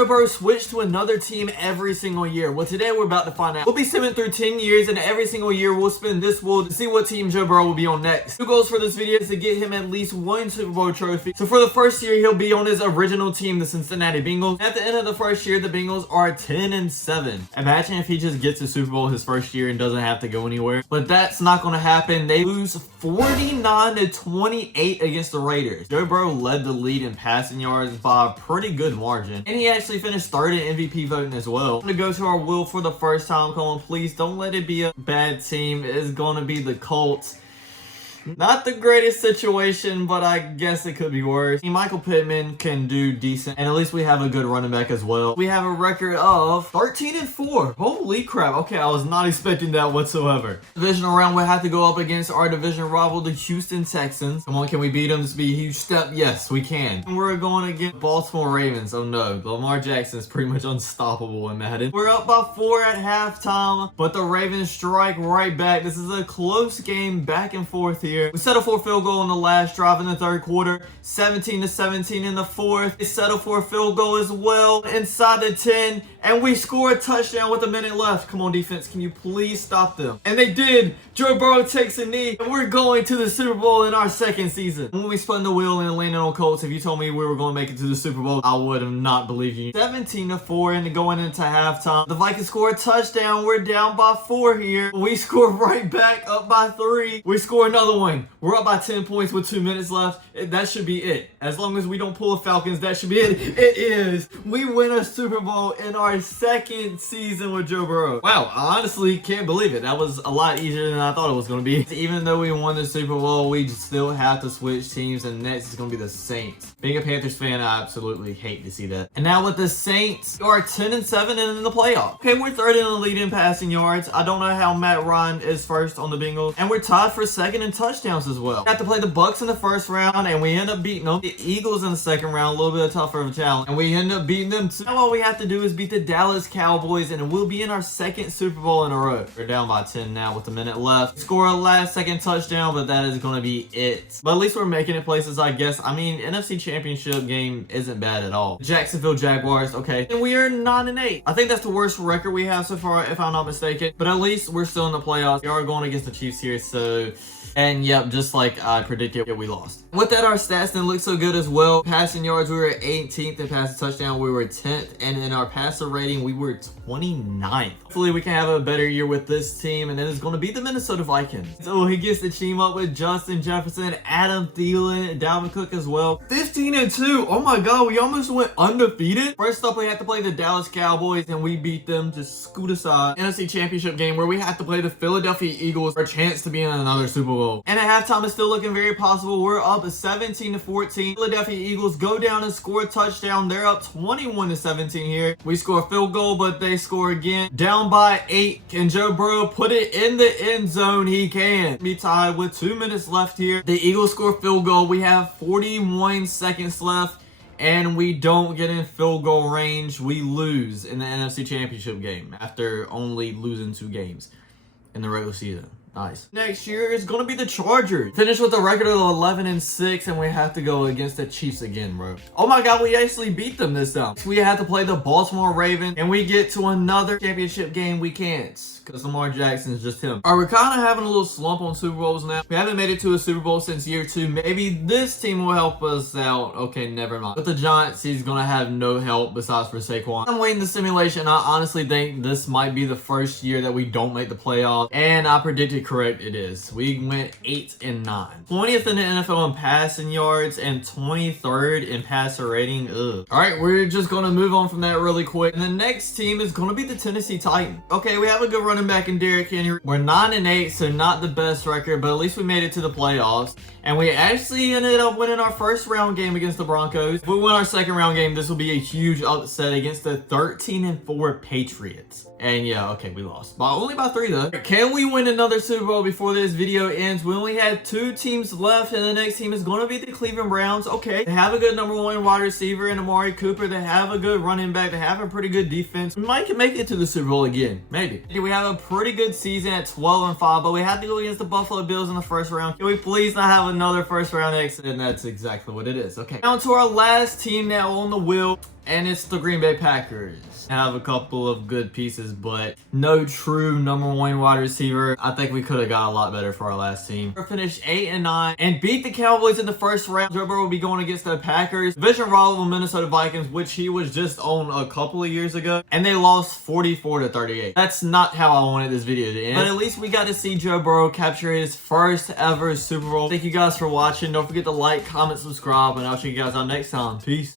Joe Burrow switch to another team every single year? Well, today we're about to find out. We'll be simming through 10 years, and every single year we'll spin this wheel to see what team Joe Burrow will be on next. Two goals for this video is to get him at least one Super Bowl trophy. So for the first year, he'll be on his original team, the Cincinnati Bengals. At the end of the first year, the Bengals are 10-7. Imagine if he just gets a Super Bowl his first year and doesn't have to go anywhere. But that's not going to happen. They lose 49-28 against the Raiders. Joe Burrow led the lead in passing yards by a pretty good margin, and he actually finished third in MVP voting as well. I'm gonna go to our wheel for the first time. Come on, please don't let it be a bad team. It's gonna be the Colts. Not the greatest situation, but I guess it could be worse. Michael Pittman can do decent, and at least we have a good running back as well. We have a record of 13-4. Holy crap. Okay, I was not expecting that whatsoever. Divisional round, we have to go up against our division rival, the Houston Texans. Come on, can we beat them? This would be a huge step. Yes, we can. And we're going against Baltimore Ravens. Oh no, Lamar Jackson is pretty much unstoppable in Madden. We're up by 4 at halftime, but the Ravens strike right back. This is a close game, back and forth here. We settled for a field goal in the last drive in the third quarter, 17-17 in the fourth. They settled for a field goal as well inside the 10, and we score a touchdown with a minute left. Come on, defense, can you please stop them? And they did. Joe Burrow takes a knee, and we're going to the Super Bowl in our second season. When we spun the wheel and landed on Colts, if you told me we were going to make it to the Super Bowl, I would have not believed you. 17-4 and going into halftime. The Vikings score a touchdown. We're down by 4 here. We score right back, up by 3. We score another one. We're up by 10 points with 2 minutes left. That should be it. As long as we don't pull a Falcons, that should be it. It is. We win a Super Bowl in our second season with Joe Burrow. Wow, I honestly can't believe it. That was a lot easier than I thought it was going to be. Even though we won the Super Bowl, we still have to switch teams, and next is going to be the Saints. Being a Panthers fan, I absolutely hate to see that. And now with the Saints, we are 10-7 and in the playoffs. Okay, we're third in the lead in passing yards. I don't know how Matt Ryan is first on the Bengals, and we're tied for second in touchdowns as well. We have to play the Bucks in the first round, and we end up beating them. The Eagles in the second round, a little bit tougher of a challenge, and we end up beating them too. Now all we have to do is beat the Dallas Cowboys, and we'll be in our second Super Bowl in a row. We're down by 10 now with a minute left. Score a last second touchdown, but that is going to be it. But at least we're making it places, I guess. I mean, NFC Championship game isn't bad at all. Jacksonville Jaguars, okay. And we are 9-8. I think that's the worst record we have so far, if I'm not mistaken. But at least we're still in the playoffs. We are going against the Chiefs here, so... And yep, just like I predicted, we lost. With that, our stats didn't look so good as well. Passing yards, we were 18th, and passing touchdown, we were 10th. And in our passer rating, we were 29th. Hopefully, we can have a better year with this team, and it is going to be the Minnesota Vikings. So he gets the team up with Justin Jefferson, Adam Thielen, Dalvin Cook as well. 15-2. Oh my God, we almost went undefeated. First up, we had to play the Dallas Cowboys, and we beat them to scoot aside. NFC Championship game where we have to play the Philadelphia Eagles for a chance to be in another Super Bowl. And at halftime, it's still looking very possible. We're up 17-14. Philadelphia Eagles go down and score a touchdown. They're up 21-17 here. We score a field goal, but they score again. Down by 8. Can Joe Burrow put it in the end zone? He can. Be tied with 2 minutes left here. The Eagles score a field goal. We have 41 seconds left, and we don't get in field goal range. We lose in the NFC Championship game after only losing 2 games in the regular season. Nice. Next year is going to be the Chargers. Finish with a record of 11-6, and we have to go against the Chiefs again, bro. Oh my God, we actually beat them this time. We have to play the Baltimore Ravens, and we get to another championship game we can't, because Lamar Jackson is just him. All right, we're kind of having a little slump on Super Bowls now. We haven't made it to a Super Bowl since year 2. Maybe this team will help us out. Okay, never mind. With the Giants, he's going to have no help besides for Saquon. I'm waiting the simulation. I honestly think this might be the first year that we don't make the playoffs, and I predicted correct. It is. We went 8-9. 20th in the NFL in passing yards and 23rd in passer rating. Ugh. All right, we're just going to move on from that really quick. And the next team is going to be the Tennessee Titans. Okay, we have a good running back in Derrick Henry. We're 9-8, so not the best record, but at least we made it to the playoffs. And we actually ended up winning our first round game against the Broncos. If we win our second round game, this will be a huge upset against the 13-4 Patriots. And yeah, okay, we lost. But only by 3 though. Can we win another Super Bowl before this video ends? We only had 2 teams left, and the next team is going to be the Cleveland Browns. Okay, they have a good number 1 wide receiver in Amari Cooper. They have a good running back. They have a pretty good defense. We might can make it to the Super Bowl again. Maybe. We have a pretty good season at 12-5, but we have to go against the Buffalo Bills in the first round. Can we please not have another first round exit? And that's exactly what it is. Okay, now to our last team now on the wheel. And it's the Green Bay Packers. Have a couple of good pieces, but no true #1 wide receiver. I think we could have got a lot better for our last team. We finished 8-9 and beat the Cowboys in the first round. Joe Burrow will be going against the Packers. Division rival Minnesota Vikings, which he was just on a couple of years ago, and they lost 44-38. That's not how I wanted this video to end, but at least we got to see Joe Burrow capture his first ever Super Bowl. Thank you guys for watching. Don't forget to like, comment, subscribe, and I'll see you guys out next time. Peace.